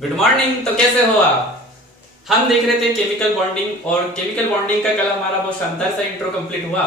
Good morning. तो कैसे हो आप? हम देख रहे थे केमिकल बॉन्डिंग, और केमिकल बॉन्डिंग का कल हमारा बहुत शानदार सा इंट्रो कंप्लीट हुआ।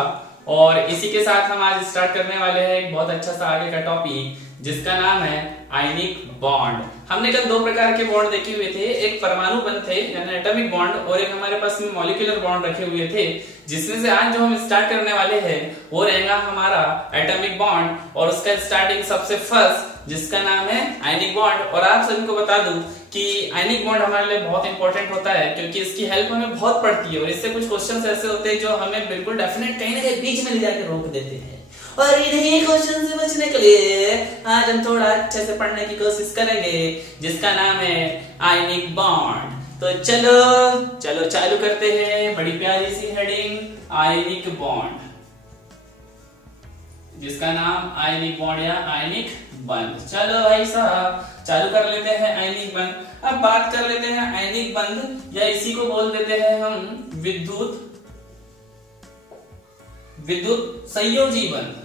और इसी के साथ हम आज स्टार्ट करने वाले हैं एक बहुत अच्छा सा आगे का टॉपिक, जिसका नाम है आयनिक बॉन्ड। हमने कल दो प्रकार के बॉन्ड देखे हुए थे, एक परमाणु बंध थे यानी एटॉमिक बॉन्ड, और एक हमारे पास में मॉलिक्यूलर बॉन्ड रखे हुए थे। जिसमें से आज जो हम स्टार्ट करने वाले हैं वो रहेगा हमारा एटॉमिक बॉन्ड, और उसका स्टार्टिंग सबसे फर्स्ट जिसका नाम है आयनिक बॉन्ड। और आप सभी को बता दूं कि आयनिक बॉन्ड हमारे लिए बहुत इंपॉर्टेंट होता है, क्योंकि इसकी हेल्प हमें बहुत पड़ती है। और इससे कुछ क्वेश्चंस ऐसे होते हैं जो हमें बिल्कुल डेफिनेट कहीं ना कहीं बीच में ले जाकर रोक देते हैं। और इन्हीं क्वेश्चन से बचने के लिए आज हम थोड़ा अच्छे से पढ़ने की कोशिश करेंगे, जिसका नाम है आयनिक बॉन्ड। तो चलो चलो चालू करते हैं। बड़ी प्यारी सी हेडिंग, आयनिक बॉन्ड, जिसका नाम आयनिक बॉन्ड या आयनिक बंध। चलो भाई साहब चालू कर लेते हैं आयनिक बंध। अब बात कर लेते हैं आयनिक बंध, या इसी को बोल देते हैं हम विद्युत संयोजी बंध।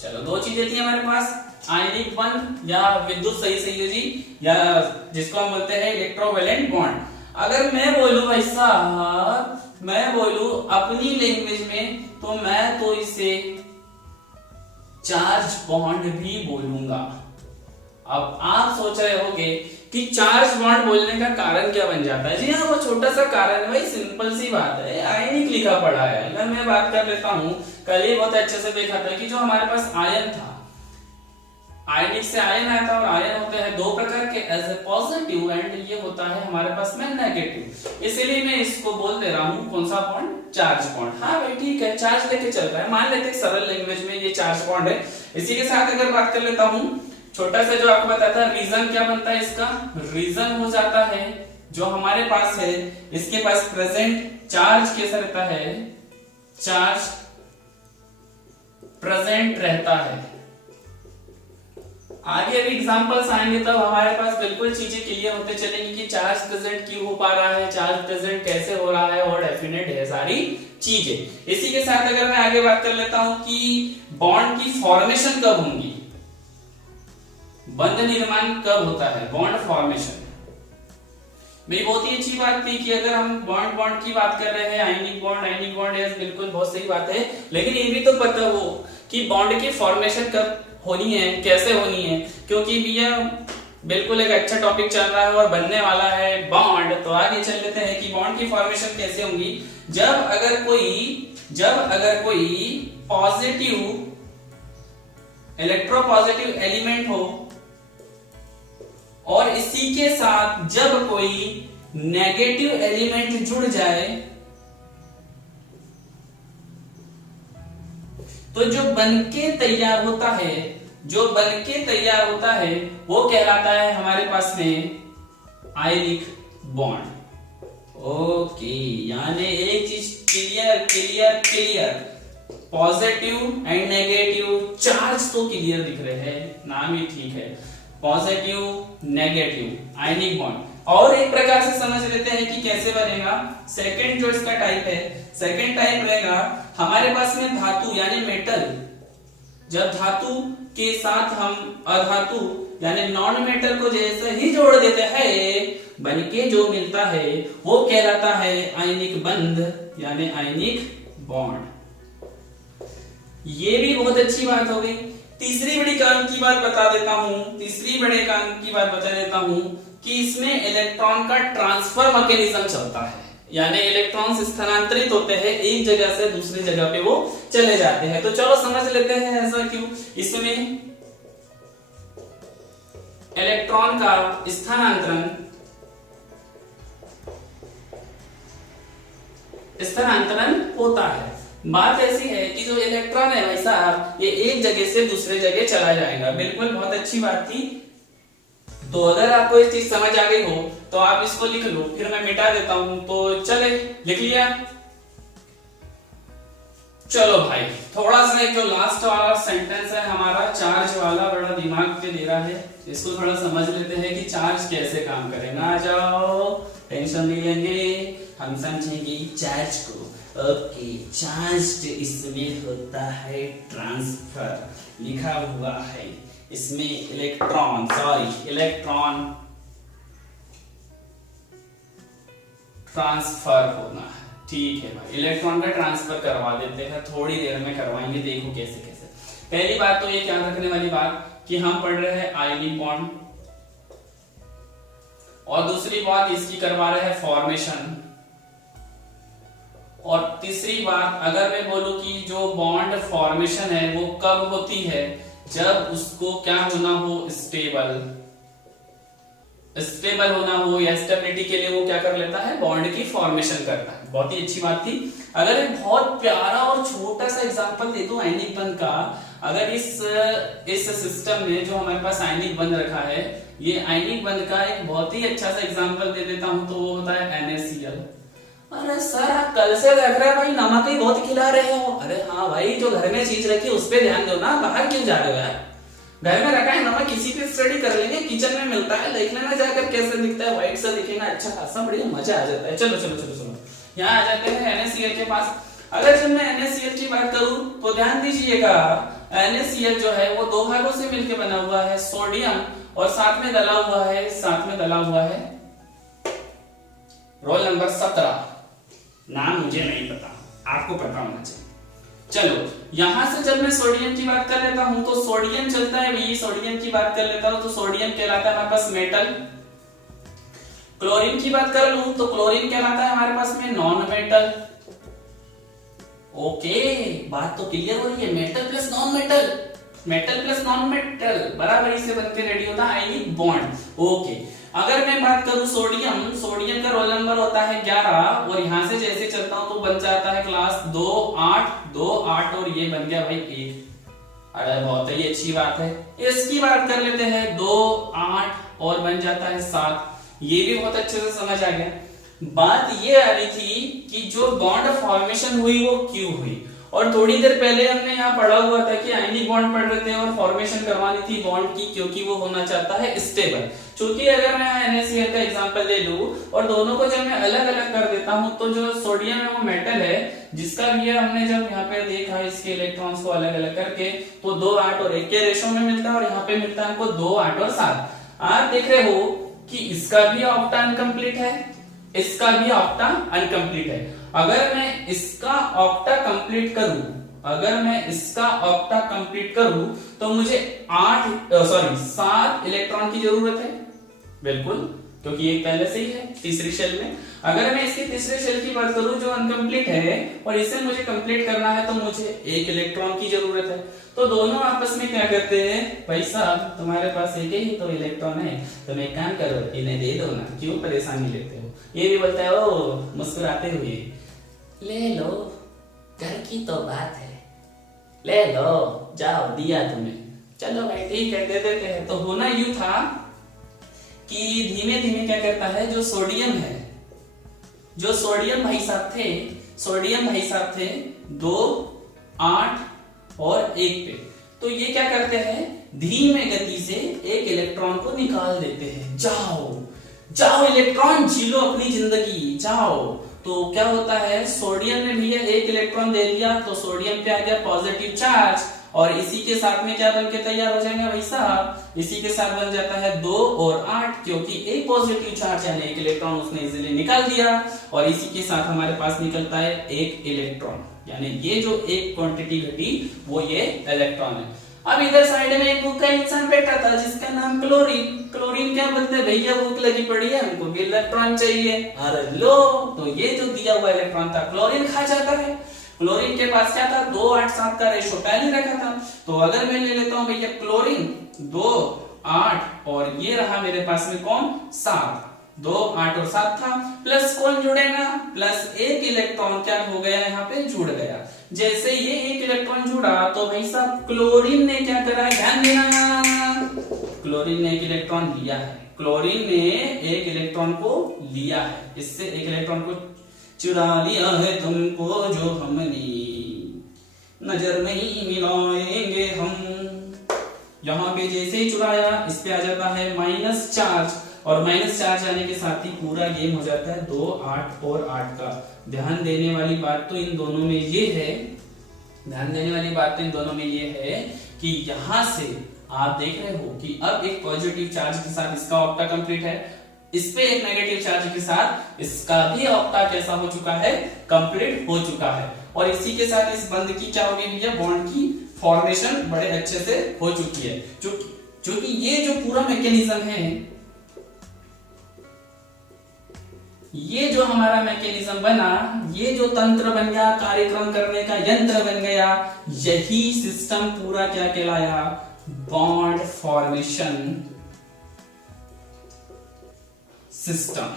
चलो दो चीजें थी हमारे पास, आयनिक बंध या विद्युत संयोजी, या जिसको हम बोलते हैं इलेक्ट्रोवैलेंट बॉन्ड। अगर मैं बोलूं भाई साहब, मैं बोलूं अपनी लैंग्वेज में, तो मैं तो इसे चार्ज बॉन्ड भी बोलूंगा। अब आप सोच रहे होंगे कि चार्ज बॉन्ड बोलने का कारण क्या बन जाता है। जी हाँ, वो छोटा सा कारण है भाई, सिंपल सी बात है, आयनिक लिखा पड़ा है। अगर मैं बात कर लेता हूं, कल ही बहुत अच्छे से देखा था कि जो हमारे पास आयन था, आयनिक से आयन आया था, और आयन होते हैं दो प्रकार के, एज ए पॉजिटिव एंड ये होता है हमारे पास में नेगेटिव। इसीलिए मैं इसको बोल दे रहा हूं कौन सा बॉन्ड, चार्ज बॉन्ड। हाँ भाई ठीक है, चार्ज लेके चल रहा है, मान लेते हैं सरल लैंग्वेज में ये चार्ज बॉन्ड है। इसी के साथ अगर बात कर लेता हूं, छोटा सा जो आपको बताया था, रीजन क्या बनता है इसका, रीजन हो जाता है जो हमारे पास है, इसके पास प्रेजेंट चार्ज कैसा रहता है, चार्ज प्रेजेंट रहता है। आगे अभी एग्जांपल्स आएंगे तब हमारे पास बिल्कुल चीजें क्लियर होते चलेंगी कि चार्ज प्रेजेंट क्यों हो पा रहा है, चार्ज प्रेजेंट कैसे हो रहा है, और डेफिनेट है सारी चीजें। इसी के साथ अगर मैं आगे बात कर लेता हूं कि बॉन्ड की फॉर्मेशन कब होंगी, बंध निर्माण कब होता है, बॉन्ड फॉर्मेशन। मेरी बहुत ही अच्छी बात थी कि अगर हम बॉन्ड की बात कर रहे हैं, आयनिक बॉन्ड, यस बिल्कुल बहुत सही बात है, लेकिन ये भी तो पता हो कि बॉन्ड की फॉर्मेशन कब होनी है, कैसे होनी है, क्योंकि भैया बिल्कुल एक अच्छा टॉपिक चल रहा है और बनने वाला है बॉन्ड। तो आगे चल लेते हैं कि बॉन्ड की फॉर्मेशन कैसे होंगी। जब अगर कोई पॉजिटिव इलेक्ट्रोपॉजिटिव एलिमेंट हो, और इसी के साथ जब कोई नेगेटिव एलिमेंट जुड़ जाए, तो जो बनके तैयार होता है वो कहलाता है हमारे पास में आयनिक बॉन्ड। ओके, यानी एक चीज clear, positive and negative charge तो क्लियर दिख रहे हैं, नाम ही ठीक है, पॉजिटिव नेगेटिव आयनिक बॉन्ड। और एक प्रकार से समझ लेते हैं कि कैसे बनेगा। सेकंड जो इसका टाइप है, सेकंड टाइप रहेगा हमारे पास में धातु यानी मेटल। जब धातु के साथ हम अधातु यानी नॉन मेटल को जैसे ही जोड़ देते हैं, बनके जो मिलता है वो कहलाता है आयनिक बंध यानी आयनिक बॉन्ड। ये भी बहुत अच्छी बात हो गई। तीसरी बड़ी काम की बात बता देता हूं कि इसमें इलेक्ट्रॉन का ट्रांसफर मैकेनिज्म चलता है, यानी इलेक्ट्रॉन्स स्थानांतरित होते हैं, एक जगह से दूसरी जगह पे वो चले जाते हैं। तो चलो समझ लेते हैं ऐसा क्यों। इसमें इलेक्ट्रॉन का स्थानांतरण होता है। बात ऐसी है कि जो इलेक्ट्रॉन है भाई साहब, ये एक जगह से दूसरे जगह चला जाएगा। बिल्कुल बहुत अच्छी बात थी। तो अगर आपको ये चीज समझ आ गई हो तो आप इसको लिख लो, फिर मैं मिटा देता हूं। तो चले, लिख लिया। चलो भाई, थोड़ा सा एक जो लास्ट वाला सेंटेंस है हमारा चार्ज वाला, बड़ा दिमाग पे दे रहा है, इसको थोड़ा समझ लेते हैं कि चार्ज कैसे काम करेगा। आ जाओ, टेंशन नहीं लेंगे, हम समझेंगे चार्ज को। ओके, चार्ज इसमें होता है ट्रांसफर, लिखा हुआ है इसमें इलेक्ट्रॉन ट्रांसफर होना है। ठीक है भाई, इलेक्ट्रॉन का ट्रांसफर करवा देते हैं, थोड़ी देर में करवाएंगे, देखो कैसे कैसे। पहली बात तो ये ध्यान रखने वाली बात कि हम पढ़ रहे हैं आयनिक बॉन्ड, और दूसरी बात इसकी करवा रहे हैं फॉर्मेशन, और तीसरी बात अगर मैं बोलूं कि जो बॉन्ड फॉर्मेशन है वो कब होती है, जब उसको क्या होना हो, स्टेबल होना हो, या स्टेबिलिटी के लिए वो क्या कर लेता है, बॉन्ड की फॉर्मेशन करता है। बहुत ही अच्छी बात थी। अगर एक बहुत प्यारा और छोटा सा एग्जांपल दे दूं आयनिक बंध का, अगर इस सिस्टम में जो हमारे पास आयनिक बंध रखा है, ये आयनिक बंध का एक बहुत ही अच्छा सा एग्जांपल दे देता हूं, तो वो होता है NaCl। अरे सर आप कल से देख रहे हैं भाई नमक ही बहुत खिला रहे हो। अरे हाँ भाई, जो घर में चीज रखी उस पे ध्यान दो ना, बाहर क्यों जा रहे हो यार। घर में रखा है नमक, किसी पे स्टडी कर लेंगे, किचन में मिलता है, देख लेना जाकर कैसे दिखता है, व्हाइट सा दिखेगा, अच्छा खासा बढ़िया मजा आ जाता है। चलो चलो चलो चलो, यहाँ आ जाते हैं NaCl के पास। अगर जब मैं NaCl की बात करूं तो ध्यान दीजिएगा, NaCl जो है वो दो भागों से मिलकर बना हुआ है, सोडियम और साथ में डला हुआ है रोल नंबर 17। नाम मुझे नहीं पता, आपको पता होना चाहिए। चलो यहां से जब मैं सोडियम की बात कर लेता हूं तो सोडियम चलता है भाई, सोडियम की बात कर लेता हूं तो सोडियम कहलाता है हमारे पास मेटल। क्लोरीन की बात कर लूं तो क्लोरीन कहलाता है हमारे पास में नॉन मेटल। ओके, बात तो क्लियर हो रही है, मेटल प्लस नॉन मेटल बराबरी से बनके रेडी होता है आयनिक बॉन्ड। ओके, अगर मैं बात करूं सोडियम का रोल नंबर होता है 11, और यहां से जैसे चलता हूं तो बन जाता है क्लास 2 8 और ये बन गया भाई 1। अरे बहुत ही अच्छी बात है। इसकी बात कर लेते हैं 2 8 और बन जाता है 7। ये भी बहुत अच्छे से समझ आ गया। बात ये आ रही थी कि जो बॉन्ड फॉर्मेशन हुई वो क्यों हुई, और थोड़ी देर पहले हमने यहाँ पढ़ा हुआ था कि आयनिक बॉन्ड पढ़ रहे थे और फॉर्मेशन करवानी थी बॉन्ड की, क्योंकि वो होना चाहता है स्टेबल। क्योंकि अगर मैं NaCl का एग्जांपल ले लूं और दोनों को जब मैं अलग अलग कर देता हूं तो जो सोडियम है वो मेटल है, जिसका भी हमने जब यहाँ पे देखा इसके इलेक्ट्रॉन्स को अलग अलग करके, तो 2 8 और 1 के रेशो में मिलता है, और यहाँ पे मिलता है हमको 2 8 और 7। आप देख रहे हो कि इसका भी ऑक्टा अनकंप्लीट है, इसका भी ऑक्टा अनकंप्लीट है। अगर मैं इसका ऑक्टा कंप्लीट करूं तो मुझे 7 इलेक्ट्रॉन की जरूरत है, बिल्कुल, क्योंकि एक पहले से ही है तीसरी शेल में। अगर मैं इसकी तीसरे शेल की बात करूं जो अनकंप्लीट है और इसे मुझे कंप्लीट करना है, तो मुझे 1 इलेक्ट्रॉन की जरूरत है। तो दोनों आपस में क्या करते हैं, भाई साहब तुम्हारे पास एक ही तो इलेक्ट्रॉन है, तुम एक काम करो इन्हें दे दो ना, क्यों परेशानी लेते हो। ये भी बोलता है ओ मुस्कुराते हुए, ले लो, घर की तो बात है, ले लो, जाओ दिया तुम्हें, चलो भाई ठीक है दे देते हैं। तो होना यूं था कि धीमे धीमे क्या करता है, जो सोडियम भाई साहब थे 2 8 और 1 पे, तो ये क्या करते हैं, धीमे गति से एक इलेक्ट्रॉन को निकाल देते हैं। जाओ इलेक्ट्रॉन, जी लो अपनी जिंदगी, जाओ। तो क्या होता है, सोडियम ने भैया 1 इलेक्ट्रॉन दे दिया, तो सोडियम पे आ गया पॉजिटिव चार्ज, और इसी के साथ में क्या बनके तैयार हो जाएगा भाई साहब, इसी के साथ बन जाता है 2 और 8, क्योंकि एक पॉजिटिव चार्ज यानी 1 इलेक्ट्रॉन उसने इजीली निकाल दिया, और इसी के साथ हमारे पास निकलता है 1 इलेक्ट्रॉन, यानी ये जो एक क्वांटिटी घटी वो ये इलेक्ट्रॉन है। अब इधर साइड में एक भूखा इंसान बैठा था जिसका नाम क्लोरीन क्या बोलते हैं, भैया भूख लगी पड़ी है, हमको भी इलेक्ट्रॉन चाहिए, अरे लो, तो ये जो दिया हुआ इलेक्ट्रॉन था क्लोरीन खा जाता है। क्लोरीन के पास क्या था, 2 8 7 का रेशो पहले रखा था, तो अगर मैं ले लेता हूं भैया क्लोरीन 2 8 और ये रहा मेरे पास में कौन 7, 2 8 और 7 था, प्लस कौन जुड़ेगा, प्लस 1 इलेक्ट्रॉन क्या हो गया यहाँ पे जुड़ गया। जैसे ये 1 इलेक्ट्रॉन जुड़ा तो भाई साहब क्लोरीन ने क्या करा, ध्यान देना, क्लोरीन ने 1 इलेक्ट्रॉन लिया है, क्लोरीन ने 1 इलेक्ट्रॉन को लिया है, इससे 1 इलेक्ट्रॉन को चुरा लिया है तुमको जो हमने नजर नहीं मिलाएंगे हम। यहाँ पे जैसे ही चुराया इस पे आ जाता है माइनस चार्ज, और माइनस चार्ज आने के साथ ही पूरा गेम हो जाता है 2 8 और 8 का। ध्यान देने वाली बात तो इन दोनों में ये है कि यहाँ से आप देख रहे हो कि अब एक पॉजिटिव चार्ज के साथ इसका ऑक्टा कंप्लीट है, इस पे एक नेगेटिव चार्ज के साथ इसका भी ऑक्टा कैसा हो चुका है, कंप्लीट हो चुका है। और इसी के साथ इस बंध की क्या होगी भैया, बॉन्ड की फॉर्मेशन बड़े अच्छे से हो चुकी है। क्योंकि ये जो पूरा मैकेनिज्म है, ये जो हमारा मैकेनिज्म बना, ये जो तंत्र बन गया, कार्यक्रम करने का यंत्र बन गया, यही सिस्टम पूरा क्या कहलाया, बॉन्ड फॉर्मेशन सिस्टम।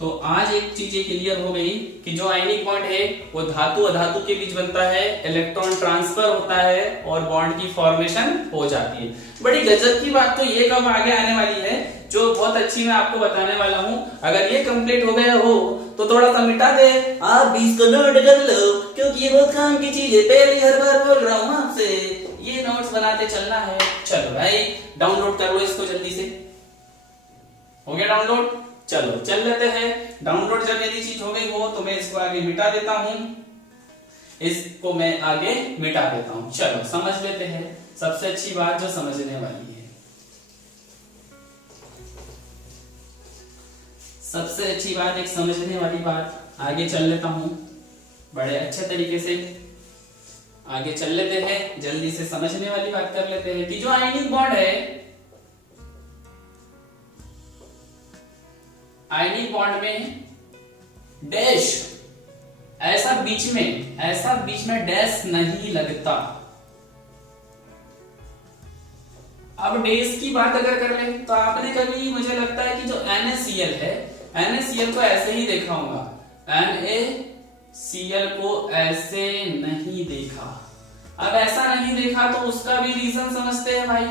तो आज एक चीज क्लियर हो गई कि जो आयनिक बॉन्ड है वो धातु अधातु के बीच बनता है, इलेक्ट्रॉन ट्रांसफर होता है और बॉन्ड की फॉर्मेशन हो जाती है। बड़ी गजब की बात तो ये कब आगे आने वाली है, जो बहुत अच्छी मैं आपको बताने वाला हूं। अगर ये कंप्लीट हो गया हो तो थोड़ा सा मिटा दे, आप भी इसको नोट कर लो, क्योंकि ये बहुत काम की चीज है। पहले हर बार बोल रहा हूं आपसे, ये नोट्स बनाते चलना है। चलो भाई डाउनलोड कर लो इसको जल्दी से। हो गया डाउनलोड? चलो चल लेते हैं। डाउनलोड जब मेरी चीज हो गई हो तो मैं इसको आगे मिटा देता हूं, इसको मैं आगे मिटा देता हूं। चलो समझ लेते हैं सबसे अच्छी बात जो समझने वाली है। सबसे अच्छी बात, एक समझने वाली बात, आगे चल लेता हूं बड़े अच्छे तरीके से। आगे चल लेते हैं, जल्दी से समझने वाली बात कर लेते हैं कि जो आयनिक बॉन्ड है, आयनिक बॉन्ड में डैश ऐसा बीच में डैश नहीं लगता। अब डैश की बात अगर कर ले तो आपने कभी, मुझे लगता है कि जो NaCl है, NaCl को ऐसे ही देखा होगा, NaCl को ऐसे नहीं देखा। अब ऐसा नहीं देखा तो उसका भी रीजन समझते हैं भाई,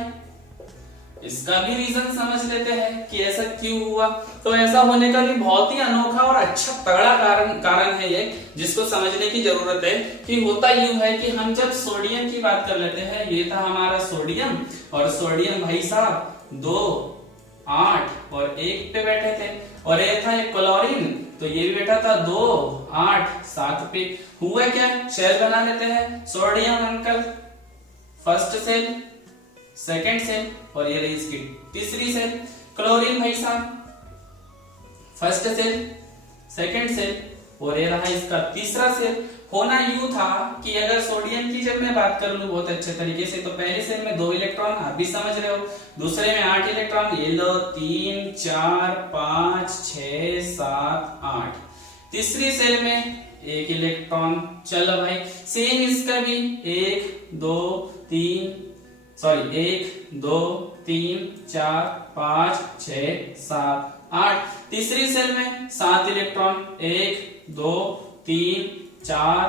इसका भी रीजन समझ लेते हैं कि ऐसा क्यों हुआ। तो ऐसा होने का भी बहुत ही अनोखा और अच्छा तगड़ा कारण है ये, जिसको समझने की जरूरत है। कि होता यूं है कि हम जब सोडियम की बात कर लेते हैं, ये था हमारा सोडियम, और सोडियम भाई साहब 2, 8 और 1 पे बैठे थे, और ये था एक क्लोरीन, तो ये भी बैठा था 2, 8, 7 पे। हुआ क्या, शेल बना लेते हैं। सोडियम अंकल फर्स्ट सेल, सेकेंड सेल, और ये रही इसकी तीसरी सेल। क्लोरीन भाई साहब फर्स्ट सेल, सेकेंड सेल, और ये रहा इसका तीसरा सेल। होना यूं था कि अगर सोडियम की जब मैं बात कर लूं बहुत अच्छे तरीके से, तो पहले सेल में 2 इलेक्ट्रॉन, आप भी समझ रहे हो, दूसरे में 8 इलेक्ट्रॉन, ये लो 3, 4, 5, 6, 7, 8, तीसरी सेल में 1 इलेक्ट्रॉन। चलो भाई सेम इसका भी 1, 2, 3, 4, 5, 6, 7, 8, तीसरी सेल में 7 इलेक्ट्रॉन, 1, 2, 3, 4,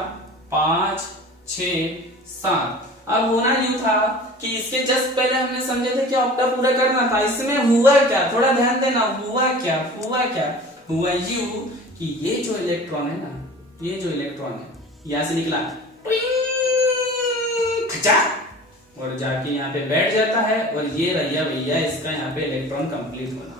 5, 6, 7। अब होना यूं था कि इसके जस्ट पहले हमने समझे थे कि ऑक्टा पूरा करना था। इसमें हुआ क्या, थोड़ा ध्यान देना, हुआ यूं कि ये जो इलेक्ट्रॉन है ना, ये जो इलेक्ट्रॉन है यहां से निकला खचा, और जाके यहाँ पे बैठ जाता है, और ये रहिया भैया इसका यहाँ पे इलेक्ट्रॉन कंप्लीट होना।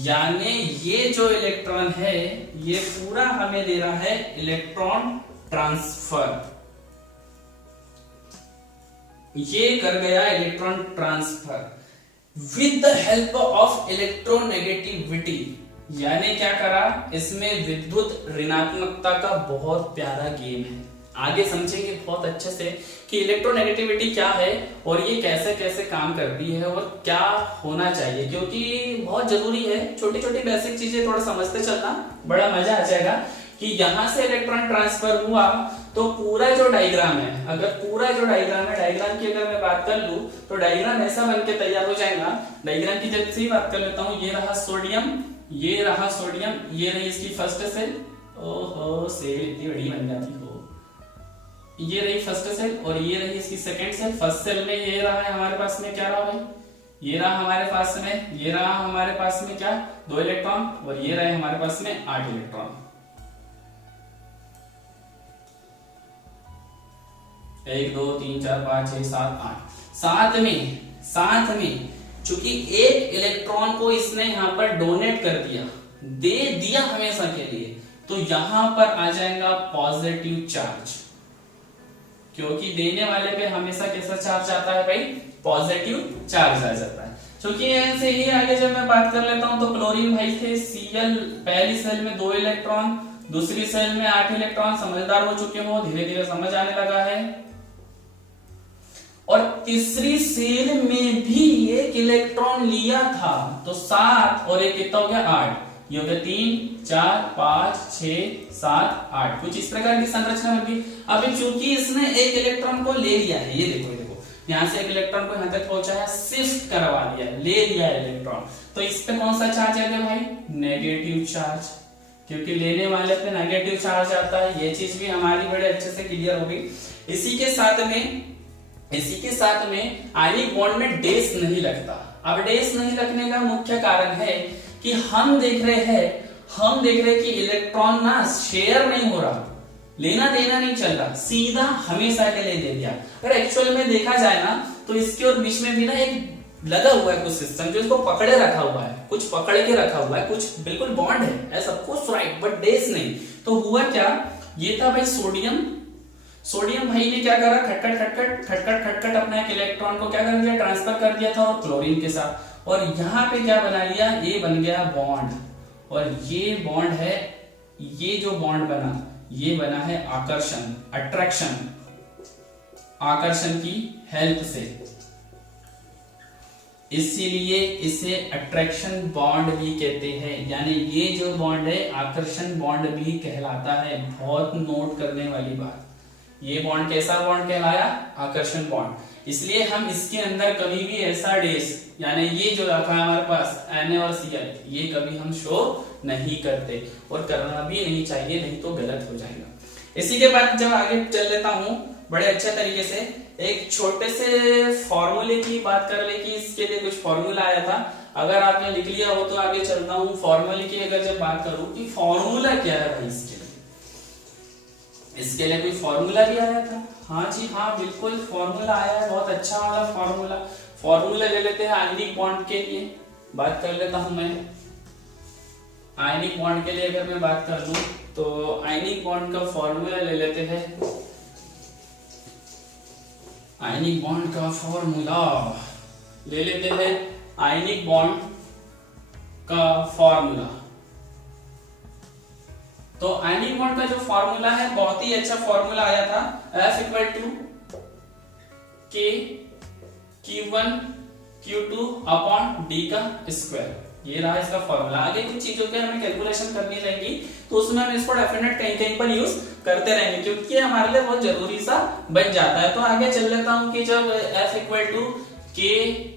यानी ये जो इलेक्ट्रॉन है ये पूरा हमें दे रहा है इलेक्ट्रॉन ट्रांसफर। ये कर गया electron transfer with the help of electronegativity. यानी क्या करा, इसमें विद्युत ऋणात्मकता का बहुत प्यारा गेम है। आगे समझेंगे बहुत अच्छे से कि इलेक्ट्रोनेगेटिविटी क्या है और ये कैसे कैसे काम करती है और क्या होना चाहिए, क्योंकि बहुत जरूरी है। छोटी छोटी बेसिक चीजें थोड़ा समझते चलना, बड़ा मजा आ जाएगा। कि यहां से इलेक्ट्रॉन ट्रांसफर हुआ तो पूरा जो डायग्राम है, अगर पूरा जो डायग्राम है, डायग्राम की अगर मैं बात कर लूं तो डायग्राम ऐसा बनके तैयार हो जाएगा। डायग्राम की जब से बात कर लेता हूं, ये रहा सोडियम, ये रहा सोडियम, ये रही इसकी फर्स्ट सेल, ओहो सेल इतनी बड़ी बन जाती हो, ये रही फर्स्ट सेल, और ये रही इसकी सेकंड सेल। फर्स्ट सेल में ये रहा है हमारे पास में, क्या रहा भाई, ये रहा हमारे पास में, ये रहा हमारे पास में क्या, 2 इलेक्ट्रॉन, और ये रहे हमारे पास में 8 इलेक्ट्रॉन। 1 2 3 4 5 6 7 8। साथ में चूंकि एक इलेक्ट्रॉन को इसने यहां पर डोनेट कर दिया, दे दिया हमेशा के लिए, तो यहां पर आ जाएगा पॉजिटिव चार्ज। क्योंकि देने वाले पे हमेशा कैसा चार्ज आता है भाई, पॉजिटिव चार्ज आ जाता है। क्योंकि यहाँ से ही आगे जब मैं बात कर लेता हूं तो क्लोरीन भाई थे Cl, पहली सेल में 2 इलेक्ट्रॉन, दूसरी सेल में 8 इलेक्ट्रॉन। समझदार हो चुके हो, धीरे धीरे समझ आने लगा है। और तीसरी सेल में भी 1 इलेक्ट्रॉन लिया था, तो 7 और 1 कितना हो गया 8। ये हो गया 3 4 5 6 7 8। कुछ इस प्रकार की संरचना बन गई। अब चूंकि इसने 1 इलेक्ट्रॉन को ले लिया है, ये देखो यहाँ से 1 इलेक्ट्रॉन को यहाँ तक पहुंचाया, शिफ्ट करवा लिया, ले लिया इलेक्ट्रॉन, तो इस पे कौन सा चार्ज आ गया भाई, नेगेटिव चार्ज। क्योंकि लेने वाले पे नेगेटिव चार्ज आता है, ये चीज भी हमारी बड़े अच्छे से क्लियर हो गई। इसी के साथ में आयनिक बॉन्ड में डैश नहीं लगता। अब डैश नहीं लगने का मुख्य कारण है कि हम देख रहे हैं कि इलेक्ट्रॉन ना शेयर नहीं हो रहा, लेना देना नहीं चल रहा, सीधा हमेशा के लिए दे दिया। अगर एक्चुअल में देखा जाए ना तो इसके और बीच में भी ना एक लगा हुआ है कुछ सिस्टम जो इसको पकड़े रखा हुआ है, कुछ पकड़ के रखा हुआ है, कुछ बिल्कुल बॉन्ड है सब कुछ राइट, बट डैश नहीं। तो हुआ क्या, ये था भाई सोडियम भाई ने क्या करा, खटखट अपना एक इलेक्ट्रॉन को क्या कर दिया, ट्रांसफर कर दिया था और क्लोरीन के साथ। और यहाँ पे क्या बना लिया, ये बन गया बॉन्ड। और ये बॉन्ड है, ये जो बॉन्ड बना ये बना है आकर्षण, आकर्षण की हेल्प से, इसीलिए इसे अट्रैक्शन बॉन्ड भी कहते हैं। यानी ये जो बॉन्ड है आकर्षण बॉन्ड भी कहलाता है। बहुत नोट करने वाली बात, ये बॉन्ड कैसा बॉन्ड कहलाया, आकर्षण बॉन्ड। इसलिए हम इसके अंदर कभी भी ऐसा डैश, यानी ये जो रखा है हमारे पास Na और Cl, ये कभी हम शो नहीं करते और करना भी नहीं चाहिए, नहीं तो गलत हो जाएगा। इसी के बाद जब आगे चल लेता हूं बड़े अच्छे तरीके से, एक छोटे से फॉर्मूले की बात कर ले कि इसके लिए कुछ फॉर्मूला आया था। अगर आपने लिख लिया हो तो आगे चलता हूं। फॉर्मूले की अगर जब बात करूं कि फॉर्मूला क्या है भाई, इसके लिए कोई फॉर्मूला भी आया था। हाँ जी हाँ, बिल्कुल फॉर्मूला आया है, बहुत अच्छा वाला फॉर्मूला ले लेते हैं। आयनिक बॉन्ड के लिए बात कर लेता हूं मैं। आयनिक बॉन्ड के लिए अगर मैं बात कर लूं तो आयनिक बॉन्ड का फॉर्मूला ले लेते हैं। आयनिक बॉन्ड का फॉर्मूला ले लेते हैं। आयनिक बॉन्ड का फॉर्मूला, तो आयनिक बॉन्ड का जो फॉर्मूला है बहुत ही अच्छा फॉर्मूला आया था, F equal to K Q1 Q2 upon D का स्क्वायर। ये रहा इसका फॉर्मूला। आगे कुछ चीजों के हमें कैलकुलेशन करनी रहेगी तो उसमें हम इसको डेफिनेट कहीं पर यूज करते रहेंगे, क्योंकि ये हमारे लिए बहुत जरूरी सा बन जाता है। तो आगे चल लेता हूं कि जब F equal to K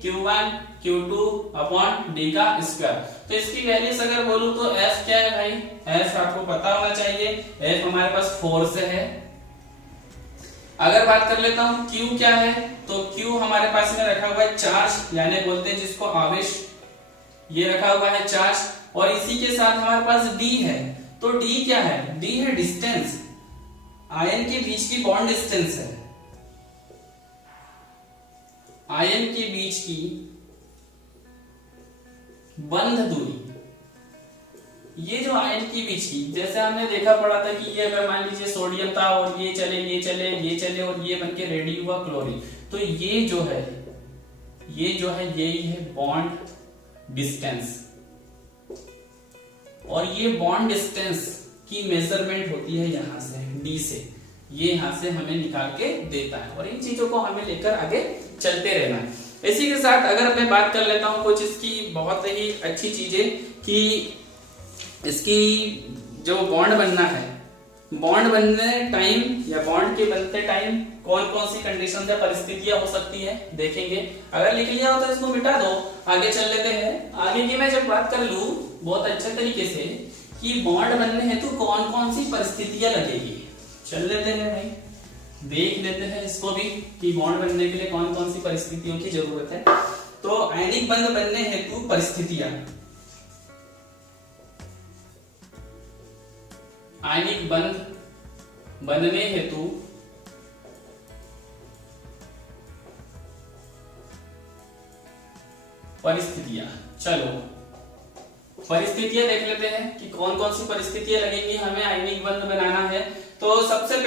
Q1 Q2 upon D का स्क्वायर, तो इसकी वैल्यूज अगर बोलूं तो F क्या है भाई, F आपको पता होना चाहिए, F हमारे पास फोर्स है। अगर बात कर लेता हूं Q क्या है, तो Q हमारे पास में रखा हुआ है चार्ज, यानी बोलते हैं जिसको आवेश, ये रखा हुआ है चार्ज। और इसी के साथ हमारे पास D है, तो D क्या है, D है डिस्टेंस, आयन के बीच की बॉन्ड डिस्टेंस है, आयन के बीच की बंध दूरी। ये जो आयन के बीच की, जैसे हमने देखा पड़ा था कि ये अगर मान लीजिए सोडियम था और ये चले और ये बनके रेडी हुआ क्लोरीन, तो ये जो है यही है बॉन्ड डिस्टेंस। और ये बॉन्ड डिस्टेंस की मेजरमेंट होती है यहां से, D से, ये यहां से हमें निकाल के देता है। और इन चीजों को हमें लेकर आगे चलते रहना है। इसी के साथ अगर मैं बात कर लेता हूं कुछ इसकी बहुत ही अच्छी चीजें कि इसकी जो बॉन्ड बनना है, बॉन्ड बनने टाइम या बॉन्ड के बनते टाइम कौन कौन सी कंडीशन या परिस्थितियां हो सकती है देखेंगे। अगर लिख लिया हो तो इसको मिटा दो, आगे चल लेते हैं। आगे की मैं जब बात कर लूं बहुत अच्छे तरीके से कि बॉन्ड बनने हेतु कौन कौन सी परिस्थितियां लगेगी, चल लेते हैं भाई, देख लेते हैं इसको भी कि बॉन्ड बनने के लिए कौन कौन सी परिस्थितियों की जरूरत है। तो आयनिक बंध बनने हेतु परिस्थितियां, आयनिक बंध बनने हेतु परिस्थितियां, चलो परिस्थितियां देख लेते हैं कि कौन कौन सी परिस्थितियां लगेंगी हमें आयनिक बंध बनाना है। तो सबसे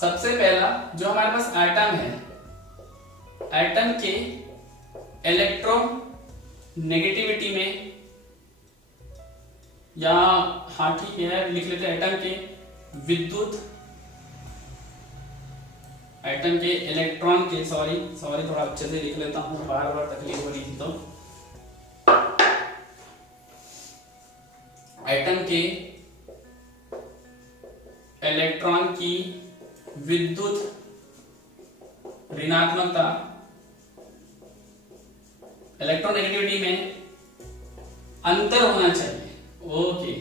सबसे पहला जो हमारे पास एटम है, एटम के इलेक्ट्रॉन नेगेटिविटी में, या हाँ ठीक है लिख लेते हैं एटम के विद्युत, एटम के इलेक्ट्रॉन के, सॉरी थोड़ा अच्छे से लिख लेता हूं, बार बार तकलीफ हो रही थी। तो एटम के इलेक्ट्रॉन की विद्युत ऋणात्मकता, इलेक्ट्रोनेगेटिविटी में अंतर होना चाहिए। ओके,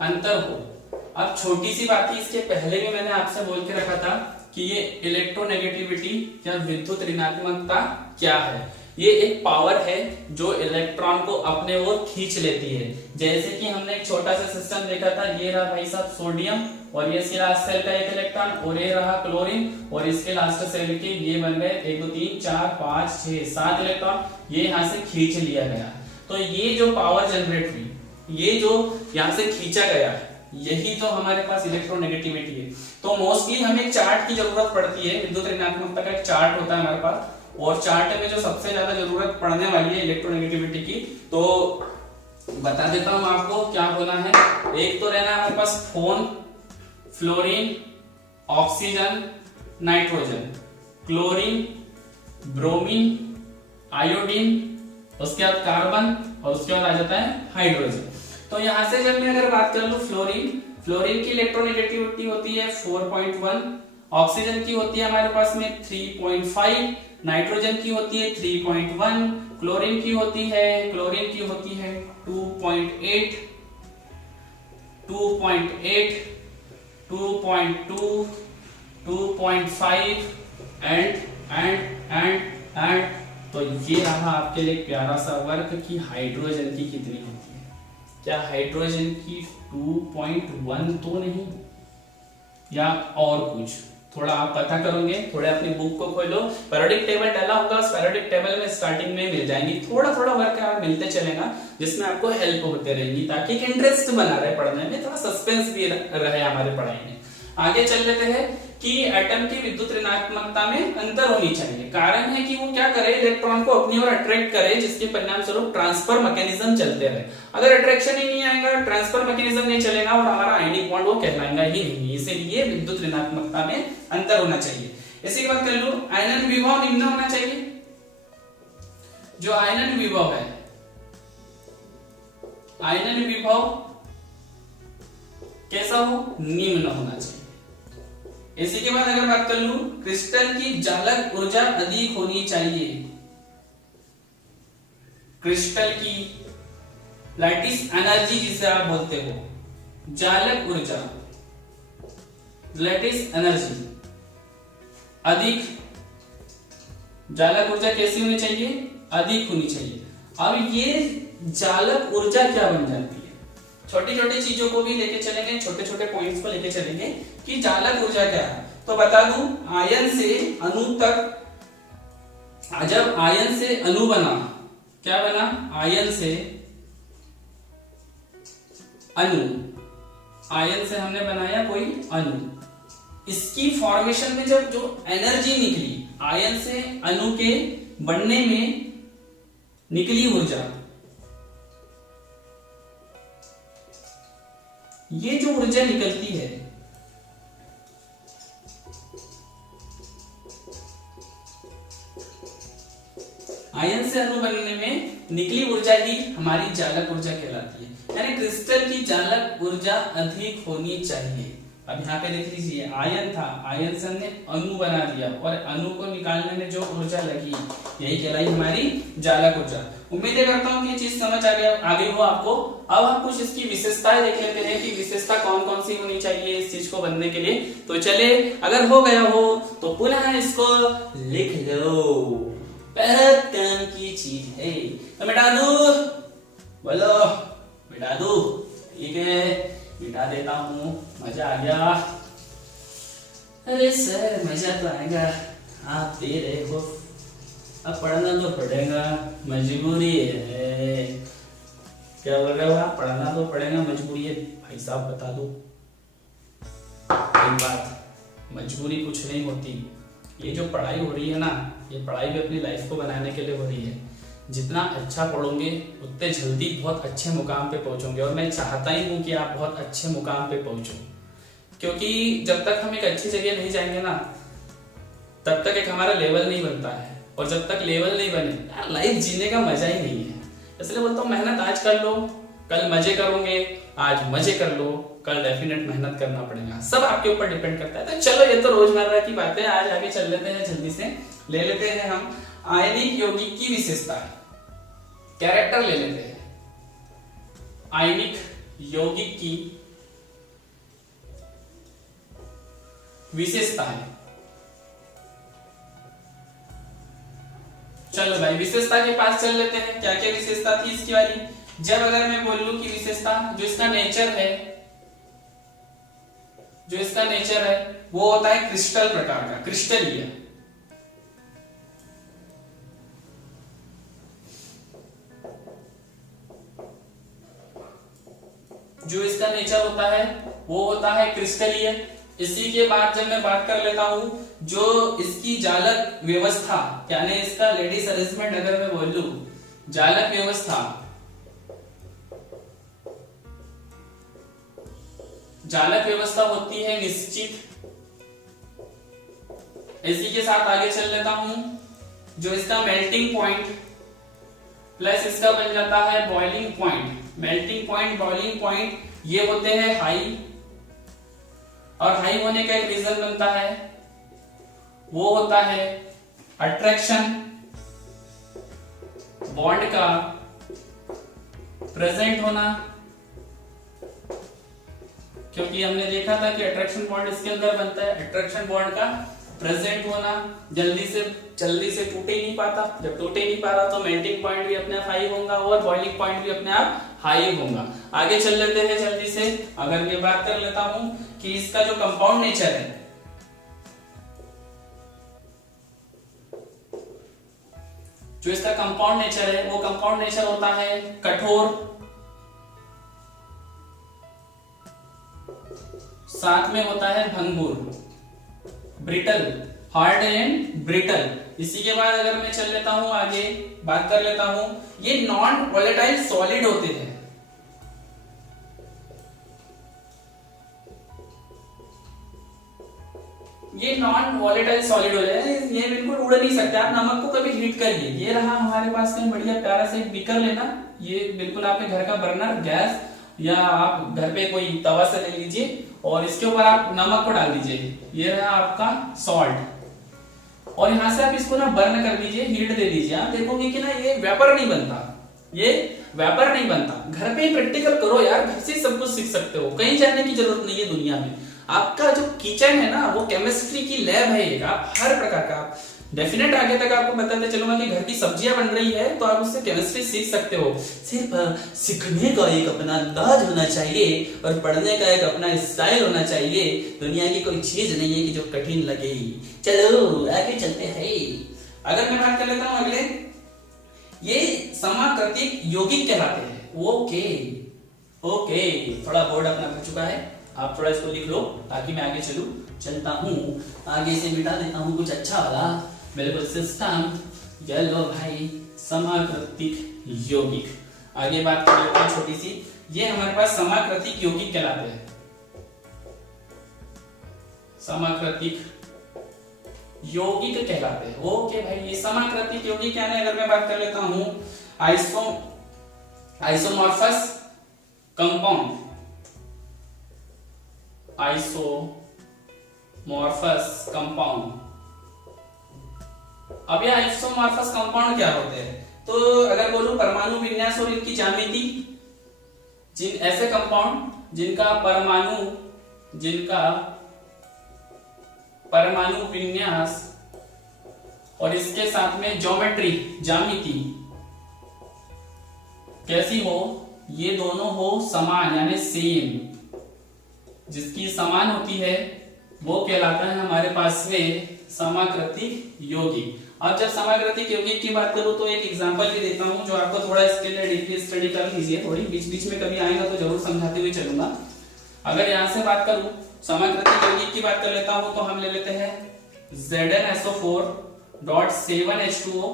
अंतर हो। अब छोटी सी बात थी, इसके पहले भी मैंने आपसे बोल के रखा था कि ये इलेक्ट्रोनेगेटिविटी या विद्युत ऋणात्मकता क्या है। ये एक पावर है जो इलेक्ट्रॉन को अपने ओर खींच लेती है। जैसे कि हमने एक छोटा सा सिस्टम देखा था, ये रहा भाई साहब सोडियम, और ये इसके लास्ट सेल का एक इलेक्ट्रॉन, और ये रहा क्लोरीन, और इसके लास्ट सेल के ये बन गए 1 2 3 4 5 6 7 इलेक्ट्रॉन, ये यहाँ से खींच लिया गया। तो ये जो पावर जनरेट हुई, ये जो यहाँ से खींचा गया, यही तो हमारे पास इलेक्ट्रोनेगेटिविटी है। तो मोस्टली हमें एक चार्ट की जरूरत पड़ती है, विद्युत ऋणात्मकता का एक चार्ट होता है हमारे पास, और चार्ट में जो सबसे ज्यादा जरूरत पड़ने वाली है इलेक्ट्रोनेगेटिविटी की, तो बता देता हूं आपको क्या होना है। एक तो रहना हमारे पास फोन, fluorine, oxygen, nitrogen, chlorine, bromine, iodine, उसके बाद कार्बन, और उसके बाद आ जाता है हाइड्रोजन। तो यहां से जब मैं अगर बात कर लूं फ्लोरीन की इलेक्ट्रोनेगेटिविटी होती है 4.1, ऑक्सीजन की होती है हमारे पास में 3.5, नाइट्रोजन की होती है 3.1, क्लोरीन की होती है 2.8, 2.2, 2.5 एंड तो ये रहा आपके लिए प्यारा सा वर्क कि हाइड्रोजन की कितनी होती है। क्या हाइड्रोजन की 2.1 तो नहीं, या और कुछ? थोड़ा आप पता करोगे, थोड़ा अपनी बुक को खोलो, पीरियोडिक टेबल डाला होगा, उस पीरियोडिक टेबल में स्टार्टिंग में मिल जाएंगी। थोड़ा वर्क मिलते चलेगा जिसमें आपको हेल्प होते रहेंगी, ताकि इंटरेस्ट बना रहे पढ़ने में, थोड़ा सस्पेंस भी रहे हमारे पढ़ाई में। आगे चल लेते हैं कि एटम की विद्युत ऋणात्मकता में अंतर होनी चाहिए। कारण है कि वो क्या करे, इलेक्ट्रॉन को अपनी ओर अट्रैक्ट करे, जिसके परिणाम स्वरूप ट्रांसफर मैकेनिज्म चलते रहे। अगर अट्रैक्शन ही नहीं आएगा, ट्रांसफर मैकेनिज्म नहीं चलेगा, और हमारा आयनिक बॉन्ड वो कहलाएगा ही नहीं। इसीलिए विद्युत ऋणात्मकता में अंतर होना चाहिए। इसी के बाद कर लो, आयनन विभव निम्न होना चाहिए। जो आयनन विभव है, आयनन विभव कैसा हो, निम्न होना चाहिए। इसी के बाद अगर बात कर लूं, क्रिस्टल की जालक ऊर्जा अधिक होनी चाहिए। क्रिस्टल की लैटिस एनर्जी जिसे आप बोलते हो, जालक ऊर्जा, लैटिस एनर्जी अधिक, जालक ऊर्जा कैसी होनी चाहिए, अधिक होनी चाहिए। अब ये जालक ऊर्जा क्या बन जाती है, छोटी छोटी चीजों को भी लेके चलेंगे, छोटे छोटे पॉइंट्स को लेके चलेंगे कि जालक ऊर्जा क्या है। तो बता दूं, आयन से अणु तक, जब आयन से अणु बना, क्या बना, आयन से अणु, आयन से हमने बनाया कोई अणु, इसकी फॉर्मेशन में जब जो एनर्जी निकली, आयन से अणु के बनने में निकली ऊर्जा, ये जो ऊर्जा निकलती है, आयन से अणु बनने में निकली ऊर्जा ही हमारी जालक ऊर्जा कहलाती है। यानी क्रिस्टल की जालक ऊर्जा अधिक होनी चाहिए। अब यहाँ पे देख लीजिए, आयन था, आयन से हमने अणु बना दिया, और अणु को निकालने में जो ऊर्जा लगी, यही कहलाई हमारी जालक ऊर्जा। उम्मीद करता हूँ कि ये चीज समझ आ गई हो आपको। अब हम कुछ इसकी विशेषताएं देख लेते हैं कि विशेषता कौन कौन सी होनी चाहिए इस चीज को बनने के लिए। तो चले, अगर हो गया हो तो पुनः इसको लिख लो। पहला काम की चीज है, तो मिटा दू, बोलो मिटा दू, ठीक है मिटा देता हूँ। मजा आ गया? अरे सर मजा तो आएगा, आप दे रहे हो, अब पढ़ना तो पड़ेगा, मजबूरी है। क्या बोल रहे हो आप, पढ़ना तो पड़ेगा, मजबूरी है। भाई साहब बता दो एक बात, मजबूरी कुछ नहीं होती। ये जो पढ़ाई हो रही है ना, ये पढ़ाई भी अपनी लाइफ को बनाने के लिए हो रही है। जितना अच्छा पढ़ोगे उतने जल्दी बहुत अच्छे मुकाम पे पहुंचोगे, और मैं चाहता ही हूँ कि आप बहुत अच्छे मुकाम पे पहुंचो, क्योंकि जब तक हम एक अच्छी जगह नहीं जाएंगे ना, तब तक एक हमारा लेवल नहीं बनता है, और जब तक लेवल नहीं बने यार लाइफ जीने का मजा ही नहीं है। इसलिए बोलता हूँ मेहनत आज कर लो, कल मजे करोगे, आज मजे कर लो, कल डेफिनेट मेहनत करना पड़ेगा। सब आपके ऊपर डिपेंड करता है। तो चलो ये तो रोजमर्रा की बातें, आज आगे चल लेते हैं, जल्दी से ले लेते हैं हम आयनिक यौगिक की विशेषता, कैरेक्टर ले लेते हैं। आयनिक यौगिक की विशेषता है। चलो भाई विशेषता के पास चल लेते हैं। क्या क्या विशेषता थी इसकी वाली? जब अगर मैं बोल लूं कि विशेषता, जो इसका नेचर है, जो इसका नेचर है वो होता है क्रिस्टल प्रकार का, क्रिस्टलीय। जो इसका नेचर होता है वो होता है क्रिस्टलीय। इसी के बाद जब मैं बात कर लेता हूं जो इसकी जालक व्यवस्था, यानी इसका लेडीज अरेंजमेंट अगर मैं बोल लूं, जालक व्यवस्था, जालक व्यवस्था होती है निश्चित। इसी के साथ आगे चल लेता हूं, जो इसका मेल्टिंग पॉइंट प्लस इसका बन जाता है boiling point. Melting point, boiling point ये होते हैं हाई, और हाई होने का एक रीजन बनता है, वो होता है अट्रैक्शन, बॉन्ड का प्रेजेंट होना। क्योंकि हमने देखा था कि अट्रैक्शन बॉन्ड इसके अंदर बनता है, अट्रैक्शन बॉन्ड का प्रेजेंट होना, जल्दी से टूट ही नहीं पाता। जब टूट ही नहीं पा रहा तो मेल्टिंग पॉइंट भी अपने आप हाई होगा और बॉइलिंग पॉइंट भी अपने आप हाई होगा। आगे चल लेते हैं जल्दी से। अगर मैं बात कर लेता हूं कि इसका जो कंपाउंड नेचर है, जो इसका कंपाउंड नेचर है वो कंपाउंड नेचर होता है कठोर, साथ में होता है भंगुर, ब्रिटल, हार्ड एंड ब्रिटल। इसी के बाद अगर मैं चल लेता हूं आगे, बात कर लेता हूं, ये नॉन वोलेटाइल सॉलिड होते हैं। ये नॉन वोलेटाइल सॉलिड हो जाए, ये बिल्कुल उड़ नहीं सकते। आप नमक को कभी हीट करिए, ये रहा हमारे पास में बढ़िया प्यारा से एक बीकर लेना, ये बिल्कुल आपके घर का बर्नर, गैस या आप घर पे कोई तवा से ले लीजिए और इसके ऊपर आप नमक को डाल दीजिए। ये रहा आपका सॉल्ट, और यहां से आप इसको ना बर्न कर दीजिए, हीट दे दीजिए। आप देखोगे कि ना ये वेपर नहीं बनता, ये वेपर नहीं बनता। घर पे ही प्रैक्टिकल करो यार, घर से ही सब कुछ सीख सकते हो, कहीं जाने की जरूरत नहीं है दुनिया में। आपका जो किचन है ना वो केमिस्ट्री की लैब है एक। आप हर प्रकार का डेफिनेट आगे तक आपको बताते चलूंगा कि घर की सब्जियां बन रही है तो आप उससे केमिस्ट्री सीख सकते हो। सिर्फ सीखने का एक अपना अंदाज होना चाहिए और पढ़ने का एक अपना स्टाइल होना चाहिए। दुनिया की कोई चीज नहीं है कि जो कठिन लगे। चलो आगे चलते हैं। अगर मैं बात कर लेता हूं अगले, ये समाकृतिक यौगिक कहलाते हैं। ओके ओके, थोड़ा बोर्ड अपना भर चुका है, आप थोड़ा इसको लिख लो ताकि मैं आगे चलता हूं। आगे से मिटा देता हूं कुछ अच्छा वाला, बिल्कुल सिस्टम। चलो भाई, समाकृतिक यौगिक, आगे बात कर लेते हैं छोटी सी। ये हमारे पास समाकृतिक यौगिक कहलाते हैं। समाकृतिक यौगिक कहलाते हैं। ओके भाई, ये समाकृतिक यौगिक क्या है? अगर मैं बात कर लेता हूं आइसोमॉर्फस कंपाउंड, आइसोमॉर्फस कंपाउंड। अब ये आइसोमॉर्फस कंपाउंड क्या होते हैं? तो अगर बोलूं परमाणु विन्यास और इनकी ज्यामिति, जिन ऐसे कंपाउंड जिनका परमाणु विन्यास और इसके साथ में ज्योमेट्री, ज्यामिति कैसी हो, ये दोनों हो समान यानी सेम, जिसकी समान होती है वो कहलाता है हमारे पास में समाकृतिक यौगिक। अब जब समाकृतिक यौगिक की बात करूं तो एक एग्जांपल भी देता हूं जो आपको थोड़ा इसके लिए डीपली स्टडी कर लीजिए। थोड़ी बीच बीच में कभी आएगा तो जरूर समझाते हुए चलूंगा। अगर यहां से बात करूं समकृति यौगिक की बात कर लेता हूं तो हम ले लेते हैं ZnSO4 डॉट 7H2O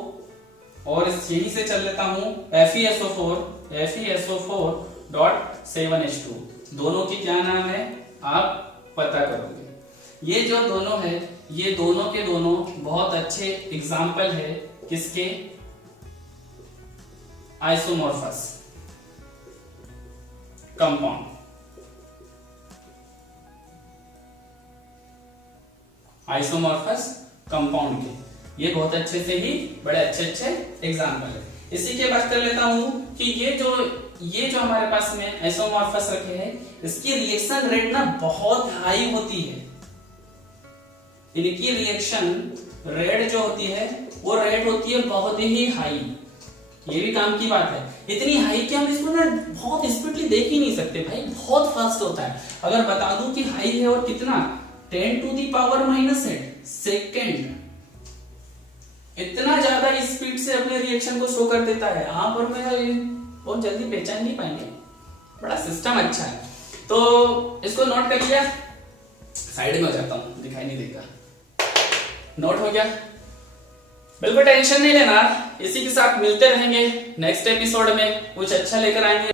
और यहीं से चल लेता हूं FeSO4 डॉट 7H2O। दोनों की क्या नाम है आप पता करोगे। ये जो दोनों है ये दोनों के दोनों बहुत अच्छे एग्जाम्पल है किसके, आइसोमॉर्फस कंपाउंड। आइसोमॉर्फस कंपाउंड के ये बहुत अच्छे से ही बड़े अच्छे एग्जाम्पल है। इसी के बात कर लेता हूं कि ये जो हमारे पास में आइसोमॉर्फस रखे हैं इसकी रिएक्शन रेट ना बहुत हाई होती है। इनकी रिएक्शन रेट जो होती है वो रेट होती है बहुत ही हाई। ये भी काम की बात है, इतनी हाई कि हम इसको ना बहुत स्पीडली देख ही नहीं सकते भाई, बहुत फास्ट होता है। अगर बता दूं कि हाई है और कितना 10⁻⁻8 सेकेंड, इतना ज्यादा स्पीड से अपने रिएक्शन को शो कर देता है। आप और मैं बहुत जल्दी पहचान नहीं पाएंगे, बड़ा सिस्टम अच्छा है। तो इसको नोट कर लिया, साइड में हो जाता हूं दिखाई नहीं देगा। नोट हो गया, बिल्कुल टेंशन नहीं लेना। इसी के साथ मिलते रहेंगे नेक्स्ट एपिसोड में, कुछ अच्छा लेकर आएंगे।